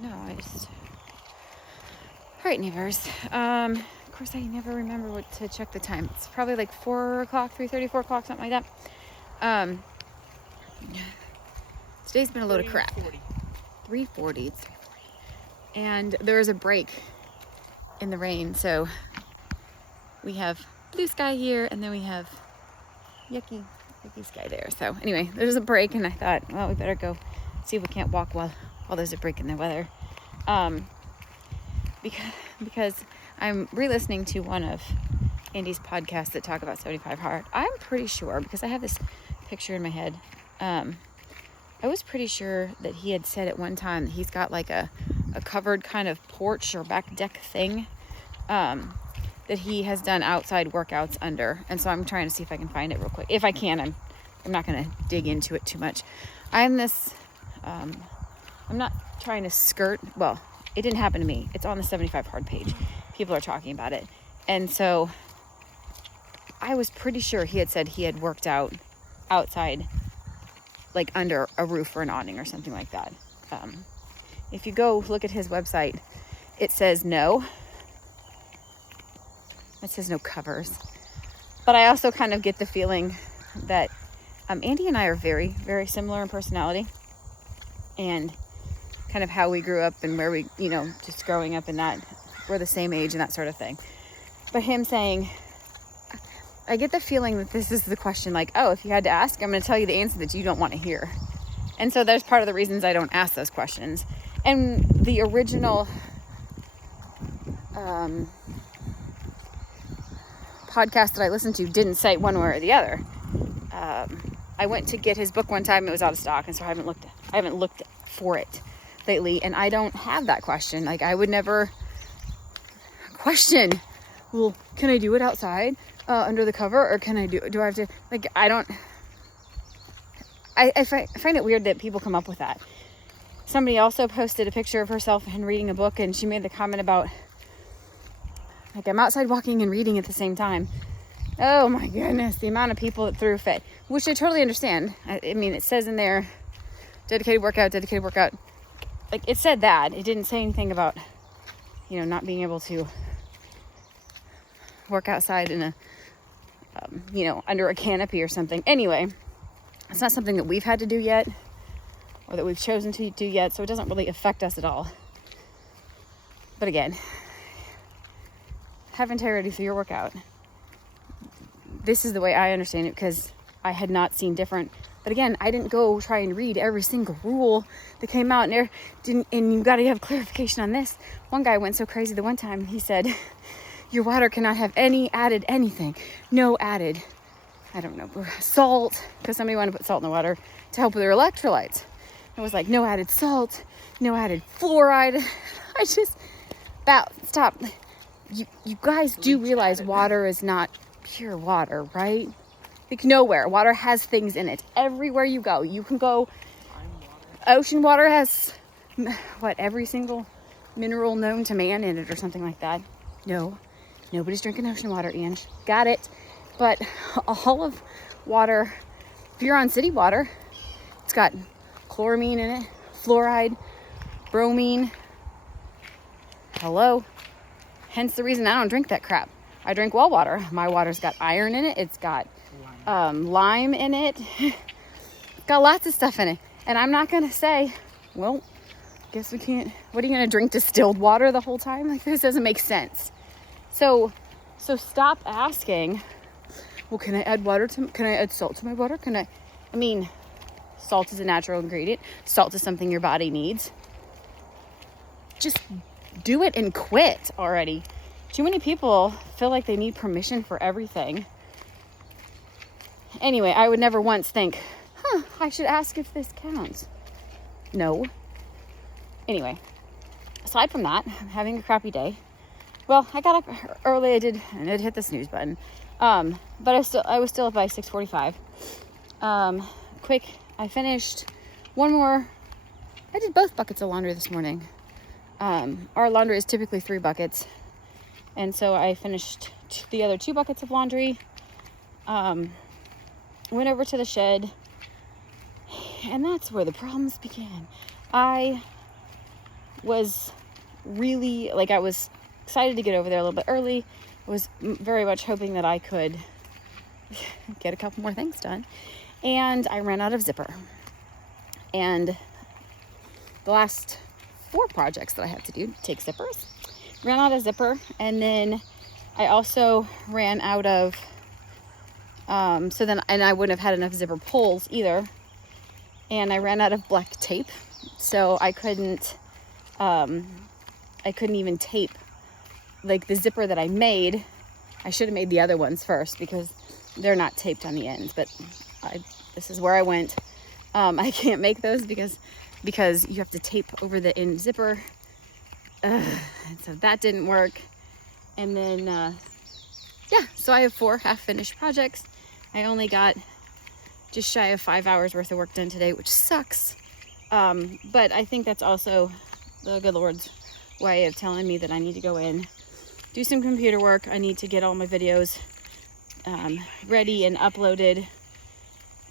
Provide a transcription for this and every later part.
No, I just... All right, neighbors. Of course, I never remember what to check the time. It's probably like 4 o'clock, 3:30, 4 o'clock, something like that. Today's been a load of crap. 3:40. It's 3:40. And there was a break in the rain, so we have blue sky here, and then we have yucky sky there. So anyway, there's a break, and I thought, well, we better go see if we can't walk while there's a break in the weather. Because I'm re-listening to one of Andy's podcasts that talk about 75 Hard. I'm pretty sure, because I have this picture in my head, I was pretty sure that he had said at one time that he's got like a covered kind of porch or back deck thing that he has done outside workouts under. And so I'm trying to see if I can find it real quick. If I can, I'm not going to dig into it too much. I'm not trying to skirt. Well, it didn't happen to me. It's on the 75 Hard page. People are talking about it. And so I was pretty sure he had said he had worked out outside, like under a roof or an awning or something like that. If you go look at his website, it says no. It says no covers. But I also kind of get the feeling that Andy and I are very, very similar in personality. And kind of how we grew up and where we, just growing up in that, we're the same age and that sort of thing. But him saying, I get the feeling that this is the question, like, oh, if you had to ask, I'm going to tell you the answer that you don't want to hear. And so there's part of the reasons I don't ask those questions. And the original podcast that I listened to didn't say one way or the other. I went to get his book one time, it was out of stock, and so I haven't looked for it lately, and I don't have that question. Like, I would never question, well, can I do it outside under the cover, or do I have to, like, I find it weird that people come up with that. Somebody also posted a picture of herself and reading a book, and she made the comment about, like, I'm outside walking and reading at the same time. Oh my goodness, the amount of people that threw a fit, which I totally understand. I mean, it says in there, dedicated workout. Like, it said that. It didn't say anything about, not being able to work outside in a, under a canopy or something. Anyway, it's not something that we've had to do yet, or that we've chosen to do yet, so it doesn't really affect us at all. But again, have integrity through your workout. This is the way I understand it, because I had not seen different. But again, I didn't go try and read every single rule that came out, and you got to have clarification on this. One guy went so crazy the one time, he said, your water cannot have any added anything. No added, I don't know, salt, because somebody wanted to put salt in the water to help with their electrolytes. It was like, no added salt, no added fluoride. Stop. You guys do realize water is not pure water, right? Like, nowhere. Water has things in it. Everywhere you go. You can go. Ocean water has, every single mineral known to man in it or something like that. No. Nobody's drinking ocean water, Ange. Got it. But all of water, if you're on city water, it's got chloramine in it, fluoride, bromine. Hello. Hence the reason I don't drink that crap. I drink well water. My water's got iron in it. It's got lime in it. It's got lots of stuff in it. And I'm not going to say, well, guess we can't. What are you going to drink, distilled water the whole time? Like, this doesn't make sense. So stop asking, well, can I add salt to my water? Salt is a natural ingredient. Salt is something your body needs. Just do it and quit already. Too many people feel like they need permission for everything. Anyway, I would never once think, I should ask if this counts. No. Anyway, aside from that, I'm having a crappy day. Well, I got up early. I did hit the snooze button. But I was still up by 6:45. Quick, I finished one more. I did both buckets of laundry this morning. Our laundry is typically 3 buckets. And so I finished the other 2 buckets of laundry. Went over to the shed. And that's where the problems began. I was really, like, I was excited to get over there a little bit early. I was very much hoping that I could get a couple more things done. And I ran out of zipper. And the last 4 projects that I had to do take zippers. Ran out of zipper. And then I also ran out of, and I wouldn't have had enough zipper pulls either. And I ran out of black tape. So I couldn't even tape, like, the zipper that I made. I should have made the other ones first because they're not taped on the ends, but this is where I went. I can't make those because you have to tape over the end zipper. And so that didn't work. And then, so I have 4 half-finished projects. I only got just shy of 5 hours worth of work done today, which sucks. But I think that's also the good Lord's way of telling me that I need to go in, do some computer work. I need to get all my videos ready and uploaded.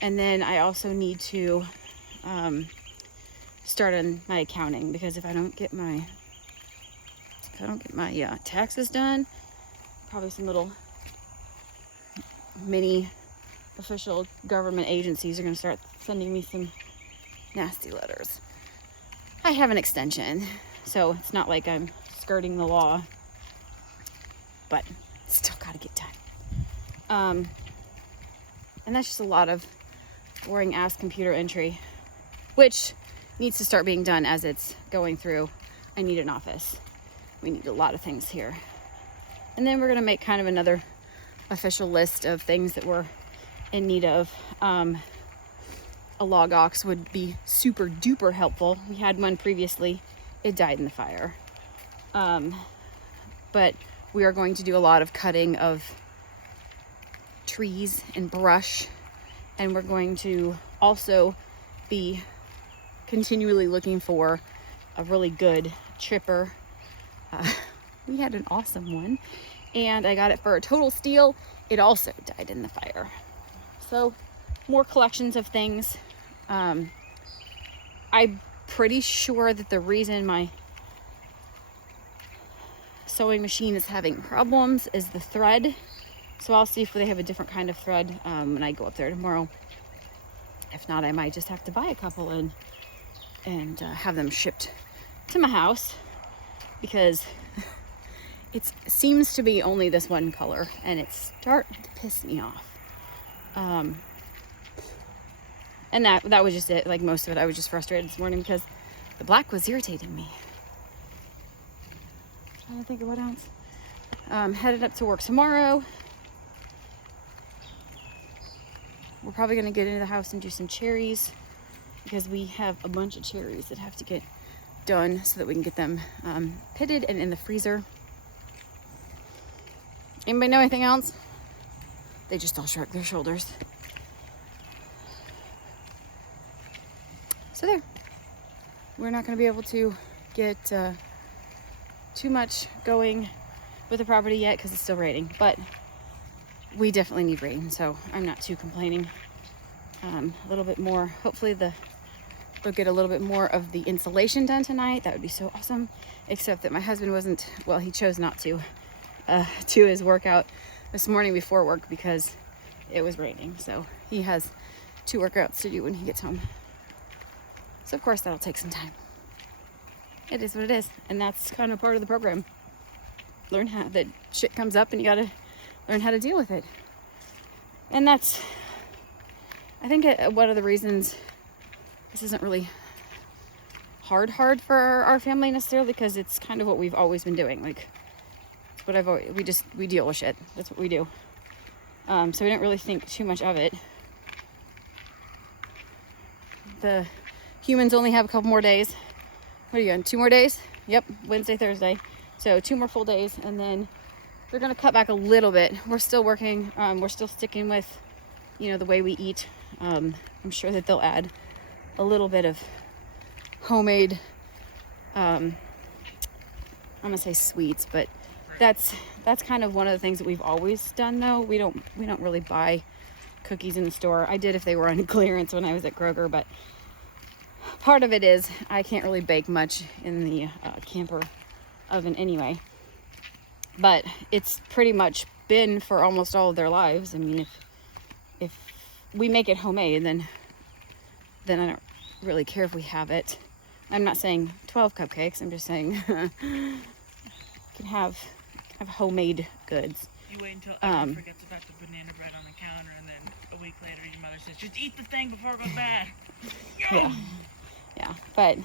And then I also need to start on my accounting, because if I don't get my taxes done, probably some little mini official government agencies are going to start sending me some nasty letters. I have an extension, so it's not like I'm skirting the law, but still got to get done. And that's just a lot of boring ass computer entry, which needs to start being done as it's going through. I need an office. We need a lot of things here. And then we're going to make kind of another official list of things that we're in need of. A log ox would be super duper helpful. We had one previously. It died in the fire. But we are going to do a lot of cutting of trees and brush. And we're going to also be continually looking for a really good chipper. We had an awesome one, and I got it for a total steal. It also died in the fire. So more collections of things. I'm pretty sure that the reason my sewing machine is having problems is the thread. So I'll see if they have a different kind of thread when I go up there tomorrow. If not, I might just have to buy a couple and have them shipped to my house, because it seems to be only this one color and it's starting to piss me off. And that was just it. Like, most of it, I was just frustrated this morning because the black was irritating me. Trying to think of what else. Headed up to work tomorrow. We're probably going to get into the house and do some cherries, because we have a bunch of cherries that have to get done so that we can get them pitted and in the freezer. Anybody know anything else? They just all shrug their shoulders. So there. We're not going to be able to get too much going with the property yet because it's still raining, but we definitely need rain, so I'm not too complaining. A little bit more, hopefully we'll get a little bit more of the insulation done tonight. That would be so awesome, except that my husband he chose not to do his workout this morning before work because it was raining. So he has 2 workouts to do when he gets home. So of course that'll take some time. It is what it is, and that's kind of part of the program. Learn how that shit comes up and you gotta learn how to deal with it. And that's, I think, one of the reasons this isn't really hard for our family necessarily, because it's kind of what we've always been doing. Like, it's what we deal with shit. That's what we do. So we didn't really think too much of it. The humans only have a couple more days. What are you on? 2 more days? Yep, Wednesday, Thursday. So 2 more full days, and then they're going to cut back a little bit. We're still working. We're still sticking with, the way we eat. I'm sure that they'll add a little bit of homemade, I'm going to say sweets, but that's kind of one of the things that we've always done, though. We don't really buy cookies in the store. I did if they were on clearance when I was at Kroger, but part of it is I can't really bake much in the camper oven anyway. But it's pretty much been for almost all of their lives. I mean, if we make it homemade, then I don't really care if we have it. I'm not saying 12 cupcakes. I'm just saying you can have homemade goods. You wait until everyone forgets about the banana bread on the counter, and then a week later your mother says, just eat the thing before it goes bad. Yeah, but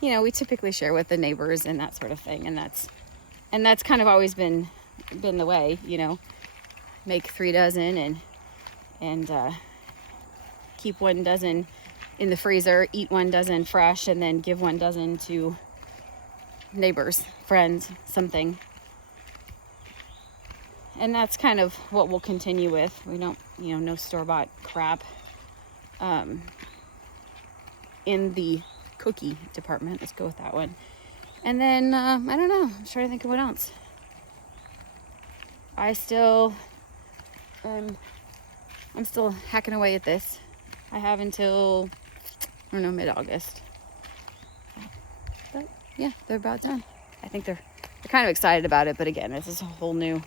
you know, we typically share with the neighbors and that sort of thing, and that's kind of always been the way, you know. Make 3 dozen and keep 1 dozen in the freezer, eat 1 dozen fresh, and then give 1 dozen to neighbors, friends, something. And that's kind of what we'll continue with. We don't, you know, no store-bought crap in the cookie department. Let's go with that one. And then, I don't know. I'm trying to think of what else. I'm still hacking away at this. I have until, I don't know, mid-August. But yeah, they're about done. I think they're kind of excited about it. But again, this is a whole new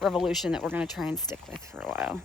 revolution that we're going to try and stick with for a while.